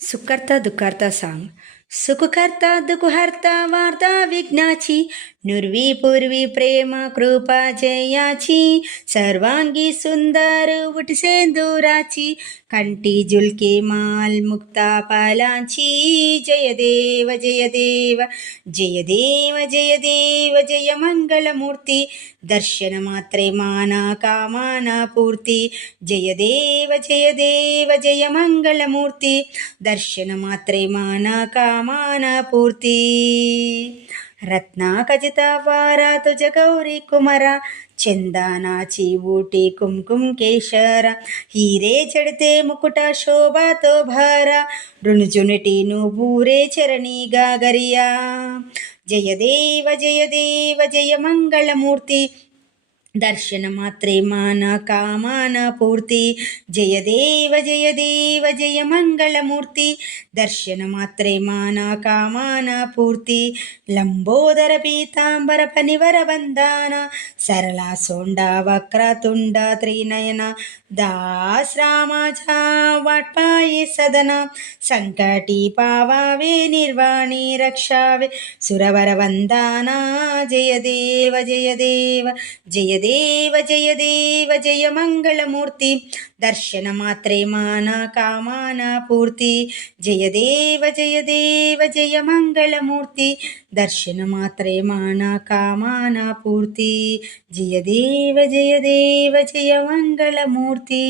सुकर्ता दुःखर्ता सांग. सुखकर्ता दुःखहर्ता वार्ता विघ्नाची, नुर्वी पूर्वी प्रेम कृपा जयाची, सर्वांगी सुंदर उठसेंदुराची, कंठी जुलके माल मुक्ता पालांची. जय देव जय देव जय देव जय देव जय मंगलमूर्ती, दर्शन मात्रे माना कामाना पूर्ती. जय देव जय देव जय मंगलमूर्ती, दर्शन मात्रे माना कामाना पूर्ती. रत्ना खचिता वारा तुझ गौरी कुमारा, चंदनाची बूटी कुमकुम केशरा, हिरे चढते मुकुटा शोभा तो भारा, रुणझुणटी नुबुरे चरणी गागरिया. जय देव जय देव जय मंगलमूर्ती, दर्शन मात्रे माना कामाना पूर्ती. जय देव जय मंगलमूर्ती, दर्शन मात्रे माना कामाना पूर्ती. लंबोदर पीतांबर फणिवर वंदना, सरला सोंडा वक्रतुंड त्रिनयना, दास रामाचा वाटपाये सदना, संकटी पावावे निर्वाणी रक्षावे, सुरवर वंदना. जय देव जय देव जय देव जय देव जय मंगलमूर्ती, दर्शन मात्रे माना कामाना पूर्ती. जय देव जय मंगलमूर्ती, दर्शन मात्रे माना कामाना पूर्ती. जय देव जय मंगलमूर्ती.